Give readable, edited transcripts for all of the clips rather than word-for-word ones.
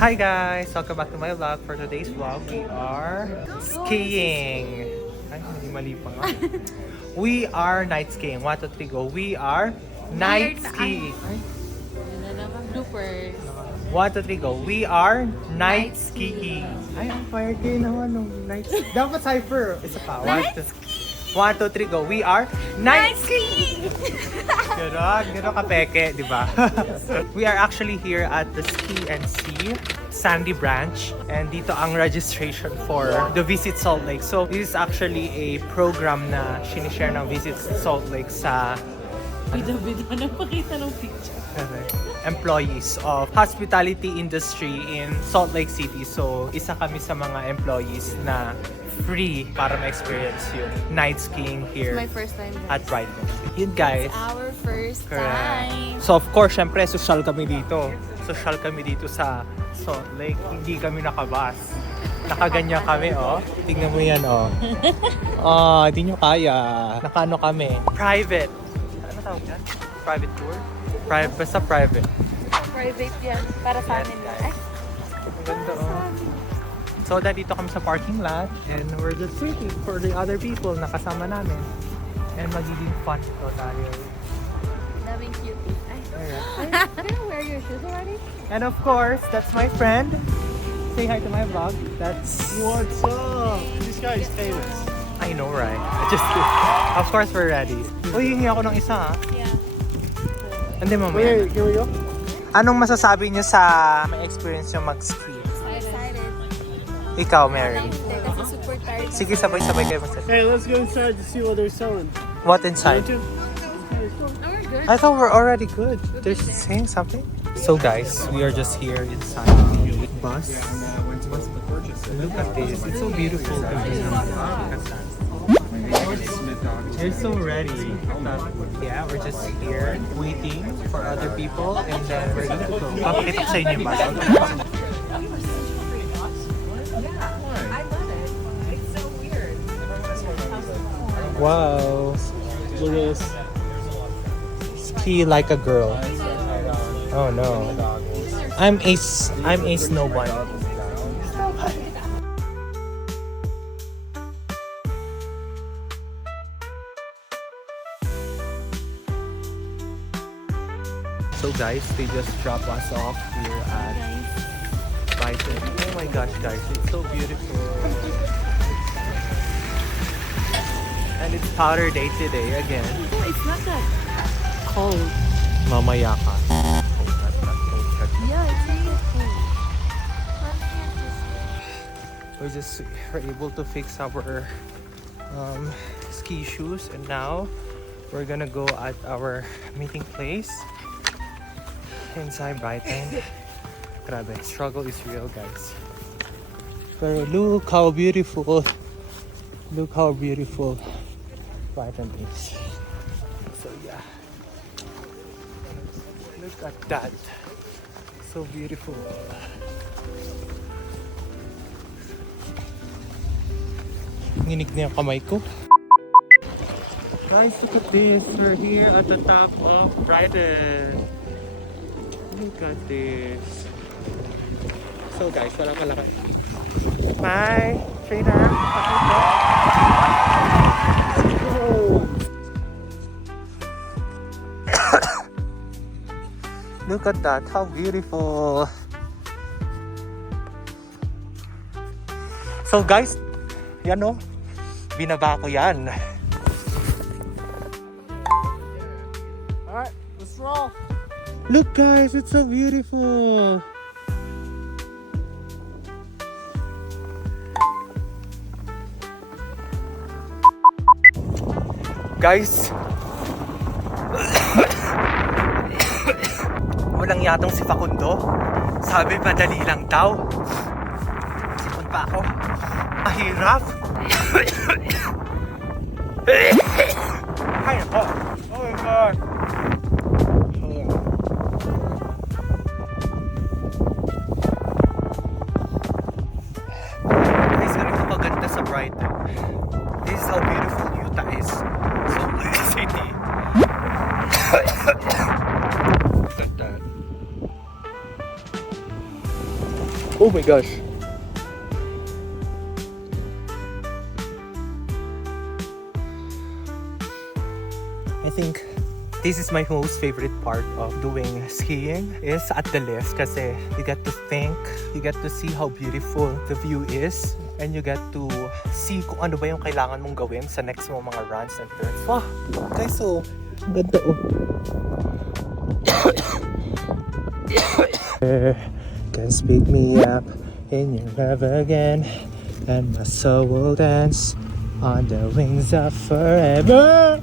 Hi guys! Welcome back to my vlog. For today's vlog, we are skiing. Ay, hindi mali pa nga. We are night skiing. 1, 2, 3, go. We are night skiing. Ay, Blooper. 1, 2, 3, go. We are night skiing. Ay, ang fire kayo naman nung night skiing. Dapat cipher. Isa pa. 1, 2, 3, go. We are night skiing! Gano'n kapeke, di ba? We are actually here at the Ski and Sea Sandy Branch, and dito ang registration for the Visit Salt Lake. So this is actually a program na sinishare ng Visit Salt Lake sa Bida-bida na pakita ng picture. employees of hospitality industry in Salt Lake City. So isa kami sa mga employees na free para ma-experience yung night skiing here My first time. at Brighton. Yun guys. Our first Correct. time. So of course, syempre, social kami dito. Social kami dito sa Salt Lake. Hindi kami nakabas. Nakaganyan kami, oh. Tingnan mo yan, oh. Oh, hindi nyo kaya. Nakaano kami. Private. Ano tawag yan? Private tour? Basta private. Private yan. Para sa amin lang. Ay, Ang ganda, oh. So, dito kami sa parking lot and we're just waiting for the other people na kasama namin. And magiging fun to tayo. daming cute. Ay, Alright. can you wear your shoes already? And of course, that's my friend. Say hi to my vlog. That's... What's up? This guy is famous. I know, right? Just kidding. Of course, we're ready. Uy, hingi ako ng isa, ha? Yeah. Hindi, mamaya. Wait, here we go. Anong masasabi niyo sa may experience yung mag-ski? Excited. Ikaw, Mary. Kasi super tired. Sige, sabay-sabay kayo magsabi. Hey, let's go inside to see what they're selling. What inside? Don't you? No, we're good. I thought we're already good. They're saying something? So guys, we are just here inside the bus. Look at this. It's so beautiful. You're so ready. Yeah, we're just here waiting for other people and then we're going to go. Papakita ko sa inyo yung bus. Wow. Look at this. Ski like a girl. Oh no. I'm a snow bunny. So guys, they just dropped us off here at Brighton. Oh my gosh guys, it's so beautiful. And it's powder day today again. Oh, it's not that cold. Mamaya ka. Yeah, it's really cold. We just were able to fix our ski shoes, and now we're gonna go at our meeting place inside Brighton. Grabe, struggle is real, guys. Pero look how beautiful. Look how beautiful Brighton is. So yeah. Look at that. So beautiful. Nginig na yung kamay ko. Guys, look at this. We're here at the top of Brighton. Look at this. So guys, wala pala kayo. Bye! Trainer! Look at that, how beautiful! So guys, yan o, binaba ko yan. Alright, let's roll. Look guys, it's so beautiful! Guys, walang yatong si Facundo. Sabi madali lang daw. Sipon pa ako. Mahirap. Ay, oh. Oh my God. Guys, ganito kaganda sa Brighton. This is how beautiful Utah is. Salt Lake City. Look at that. Oh my gosh. I think this is my most favorite part of doing skiing is at the lift kasi you get to think, you get to see how beautiful the view is, and you get to see kung ano ba yung kailangan mong gawin sa next mo mga runs and turns. Wow! Guys, so, ang ganda oh. Can speak me up in your love again, and my soul will dance on the wings of forever.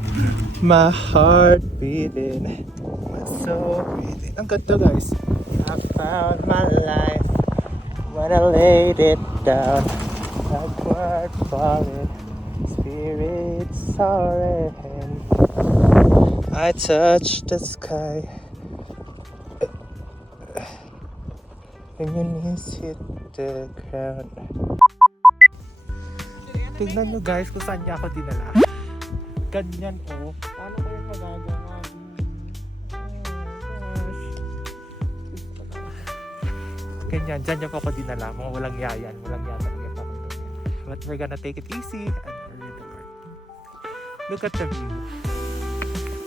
My heart beating, my soul beating. Ang ganda guys. I found my life when I laid it down. Backward falling, spirit soaring. I touched the sky, and your knees hit the ground. Tignan nyo guys kung saan niya ako dinala. Ganyan oh. Paano ko yun magagawa? Ganyan, dyan niya pa ako dinala. Mga walang yayan. Walang yaya talaga pa ako doon. But we're gonna take it easy and we're gonna work. Look at the view.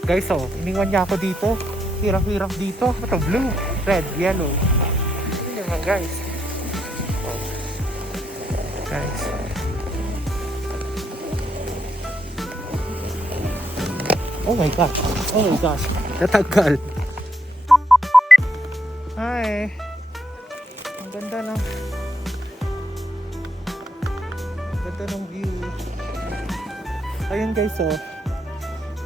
Guys oh, iniwan niya ako dito. Hirap-hirap dito. Ito blue, red, yellow. Ano naman guys? Oh. Guys. Oh my gosh. Oh my gosh. Natagal. Hi. Ang ganda ng view. Ayun guys oh.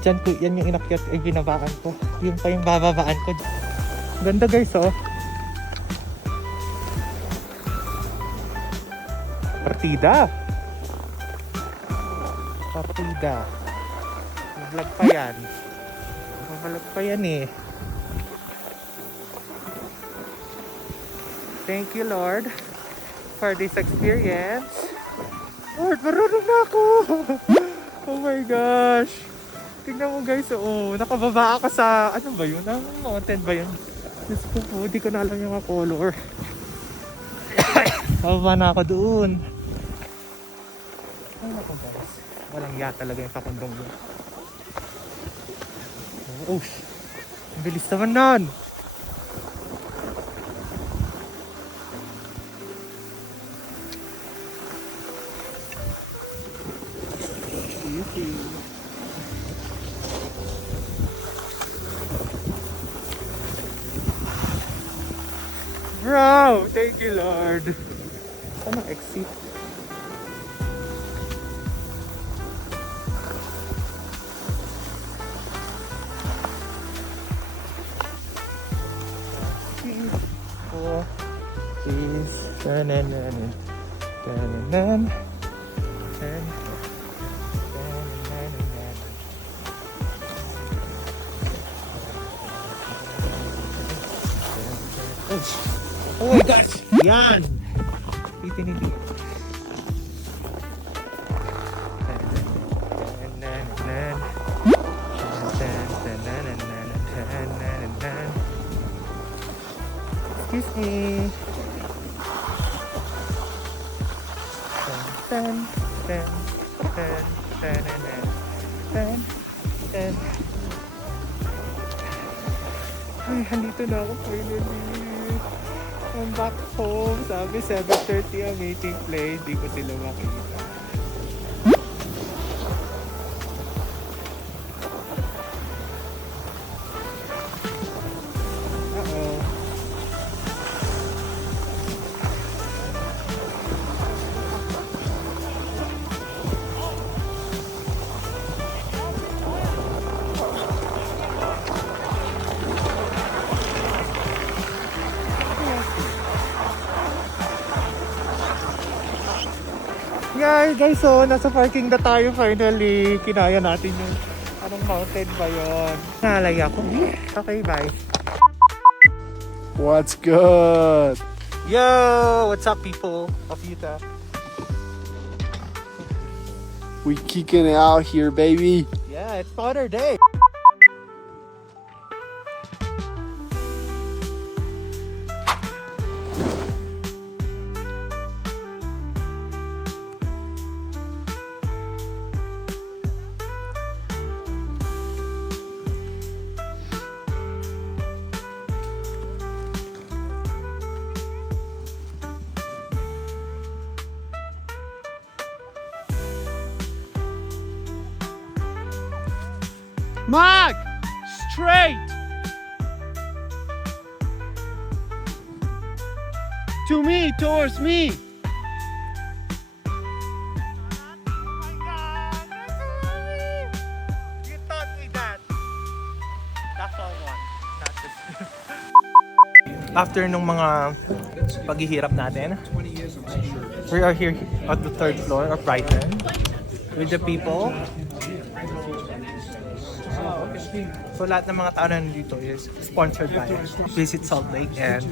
Diyan ko, yan yung inakyat ay binabaan ko. Yun pa yung bababaan ko. Ganda guys oh. Partida. Vlog pa yan. Vlog pa yan eh. Thank you Lord for this experience. Lord, marunong na ako. Oh my gosh. Tingnan mo guys, oh, nakababa ako sa, ano ba yun? Ang mountain ba yun? Diyos ko po, di ko na alam yung mga color. Nakababa na ako doon. Ay nako guys, walang ya talaga yung pakundong yun. Oh, ang bilis naman nun. Bro, thank you Lord. Saan ang exit? Please, oh my gosh! Yan! Itinili. Excuse me. Ay, handito na ako finally. I'm back home. Sabi 7:30 ang meeting play. Hindi ko sila makita. Uh-oh. Guys, so nasa parking na tayo finally. Kinaya natin yung anong mountain ba yun. Nalay ako. Okay, bye. What's good? Yo! What's up people of Utah? We kicking it out here, baby. Yeah, it's Father Day. Mark! Straight! To me, towards me! You taught me that. That's all one. After nung mga paghihirap natin, we are here at the third floor of Brighton with the people. So lahat ng mga tao na nandito is sponsored by Visit Salt Lake and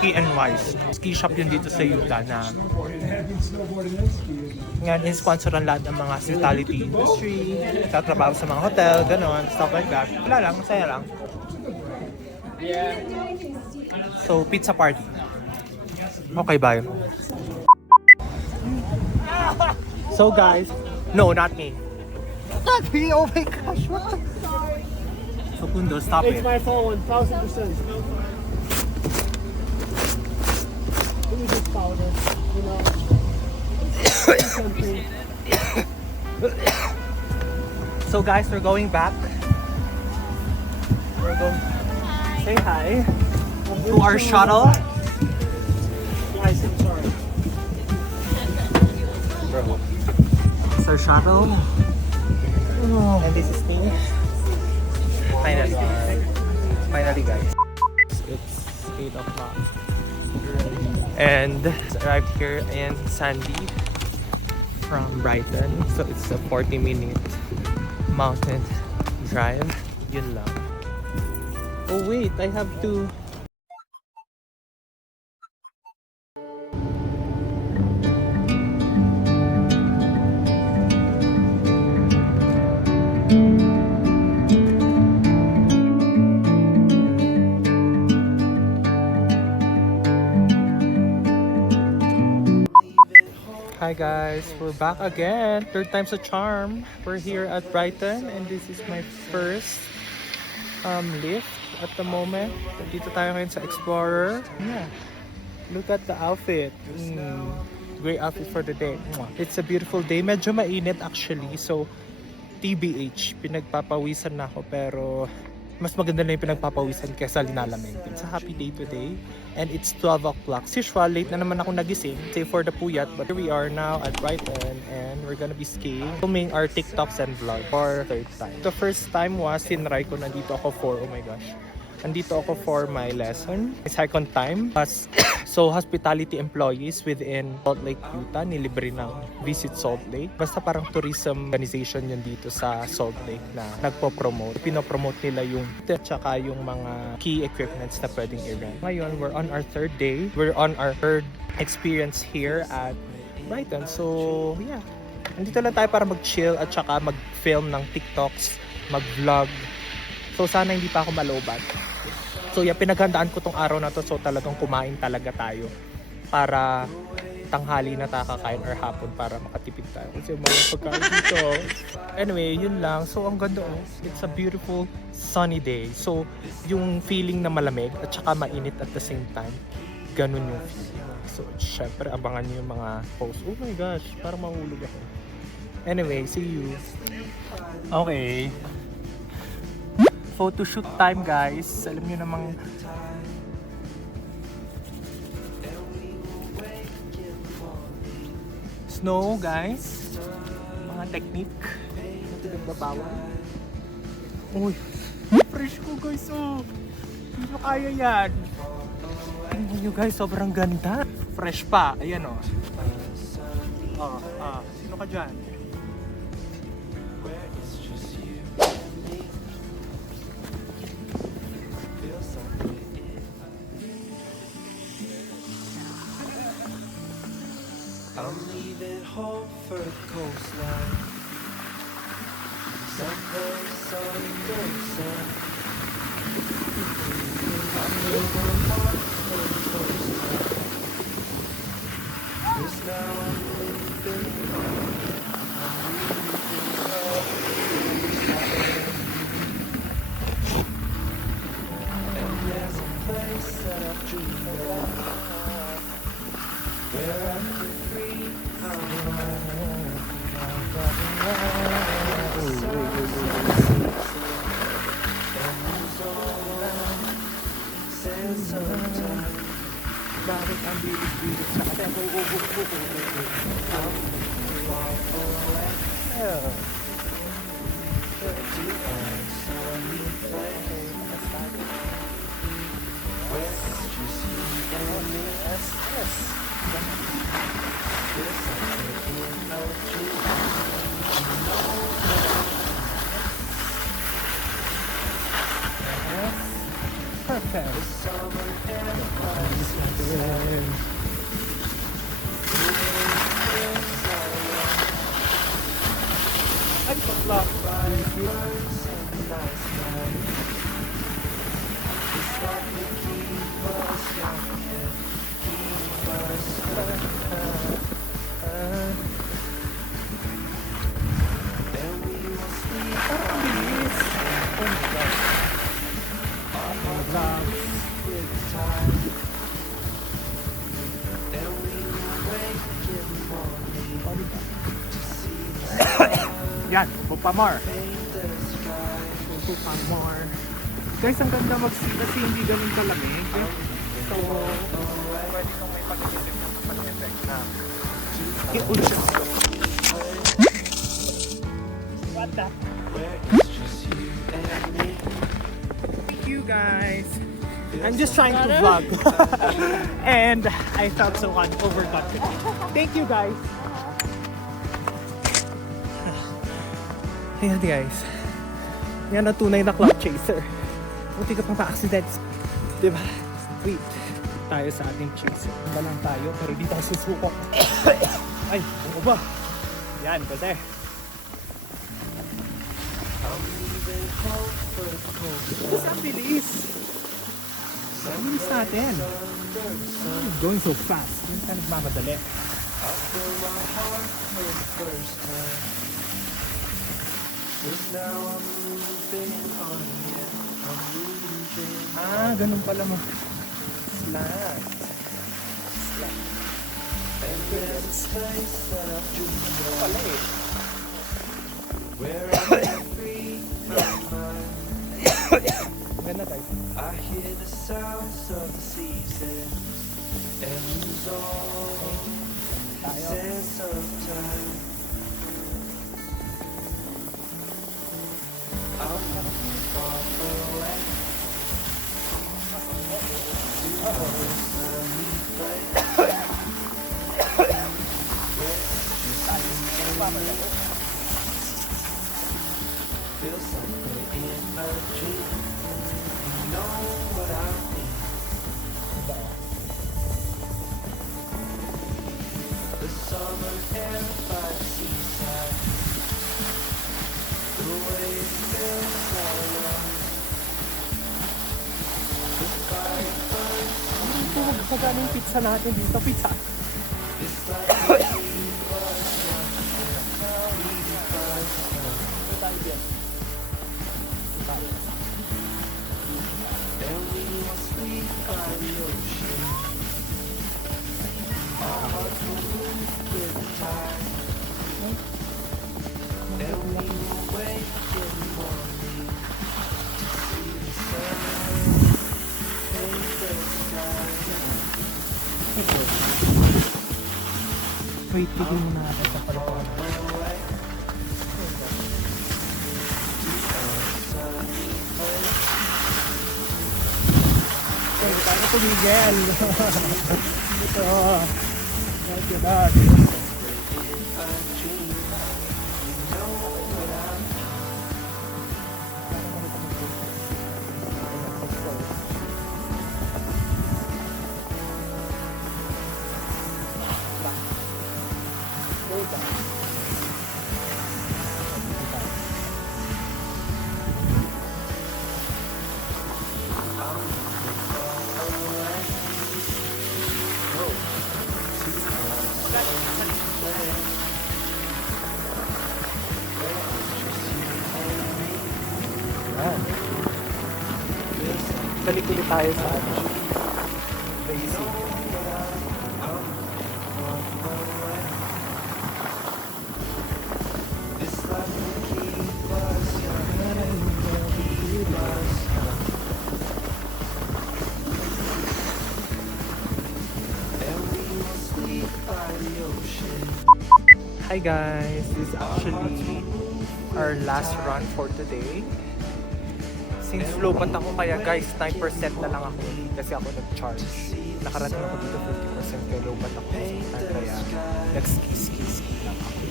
Ski and Wise. Ski shop yun dito sa Utah na ngayon in-sponsoran lahat ng mga hospitality industry, tatrabaho sa mga hotel, ganon, stuff like that. Wala lang, masaya lang. So, pizza party. Okay, bye. So guys, no, not me. Not me, oh my gosh, what the? So Kundo, stop it. It's my phone, 1000%. Let me just powder, you know. Something. So guys, we're going back. We're going. Say hi to our shuttle. Guys, I'm sorry. Bro. It's our shuttle. And this is me. Finally. Finally guys. It's 8 o'clock. And arrived here in Sandy from Brighton. So it's a 40-minute mountain drive. Yun lang. Oh wait, I have to... Hi guys, we're back again. Third time's a charm. We're here at Brighton and this is my first lift at the moment. Dito tayo ngayon sa Explorer. Yeah. Look at the outfit. Great outfit for the day. It's a beautiful day. Medyo mainit actually. So TBH, pinagpapawisan na ako pero mas maganda na yung pinagpapawisan kesa linalamig. It's a happy day today. And it's 12 o'clock. As usual, late na naman ako nagising. Save for the puyat. But here we are now at Brighton. And we're gonna be skiing. Filming our TikToks and vlog for third time. The first time was sinry ko. Nandito ako for, oh my gosh. Nandito ako for my lesson. Second time was so hospitality employees within Salt Lake, Utah, nilibre ng Visit Salt Lake. Basta parang tourism organization yun dito sa Salt Lake na nagpo-promote. Pinopromote nila yung tsaka yung mga key equipments na pwedeng i-rent. Ngayon, we're on our third day. We're on our third experience here at Brighton. So, yeah. Nandito lang tayo para mag-chill at tsaka mag-film ng TikToks, mag-vlog. So, sana hindi pa ako malobat. So, yeah, pinaghandaan ko tong araw na to. So, talagang kumain talaga tayo para tanghali na takakain or hapon para makatipid tayo. Kasi mga pagkain dito. Anyway, yun lang. So, ang ganda oh. It's a beautiful sunny day. So, yung feeling na malamig at saka mainit at the same time, ganun yung feeling. So, syempre, abangan nyo yung mga posts. Oh my gosh, parang mahulog ako. Anyway, see you. Okay. Photoshoot time guys. Alam niyo namang snow guys. Mga technique. Ito nagbabawal. Uy, fresh ko guys oh. Hindi nyo kaya yan. Tingnan nyo guys, sobrang ganda. Fresh pa. Ayan oh. Sino ka dyan? I'm leaving home for the coastline. Someplace on the sun. I'm leaving home for the coastline. 'Cause now I'm leaving home. And there's a place that I've dreamed of, where I can free my mind. Bakit ang bilis-bilis sa atin? Perfect. Ay, pag-lock. Parang bilis. Oh my God. Yan, Pupamar. Pupamar. Guys, ang ganda mag-see kasi hindi ganun kalamig. So, pwede kong may pag-effect na i-ultra. What the? Thank you guys. I'm just trying to vlog. And I felt so overconfident. Thank you guys. Ayan guys. Yan ang tunay na cloud chaser. Buti ka pang pa-accident. Diba? Wait. Tayo sa ating chaser. Ba lang tayo pero di tayo susuko. Ay, ano ba? Yan kasi. Kasi ang bilis. Ang bilis natin. Going so fast. Hindi ka nagmamadali. Ah, ganun pala mo. Slant. Slant. Pala eh. Ganda tayo. I hear the sounds of the seasons and lose all sense of time. I'm far away. Feels like we're in a dream. You know what I mean. The summer air by the seaside. The way it feels so long. The fire burns. Magkano yung pizza natin dito? Pizza. It's like we was young. And we were asleep by the ocean. Our hearts were moved with the tide. And we will wake in the morning to see the sun paint the sky. Wait, tigil mo natin sa palaparan. Okay, tayo tumigil. Ito. Thank you, Dad. Balik ulit tayo sa basic. Hi guys, this is actually our last run for today. Since low-bat ako kaya guys, 9% na lang ako kasi ako nag-charge. Nakarating ako dito 50% kaya low-bat ako kaya nag-ski lang ako.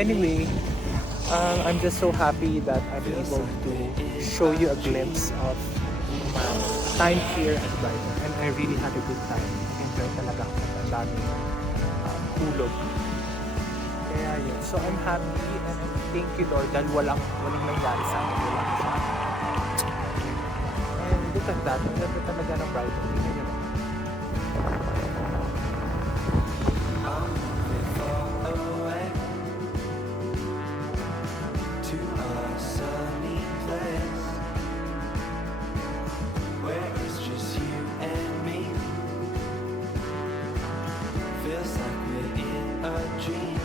Anyway, I'm just so happy that I'm able to show you a glimpse of my time here at Brighton, and I really had a good time. Enjoy talaga ako. Ang daming hulog. Kaya yun. So I'm happy and thank you Lord dahil walang nangyari sa akin. Walang siya. And look at that. Ang ganda talaga ng Brighton. Tingnan nyo naman. To a sunny place where it's just you and me. Feels like we're in a dream.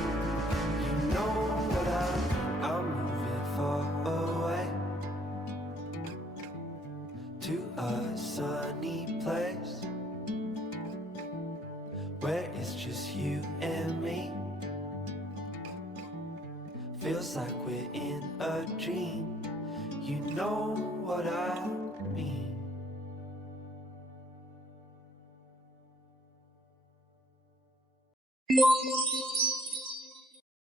You know what I'm moving far away to a sunny place where it's just you and me. Feels like we're in a dream. You know what I mean.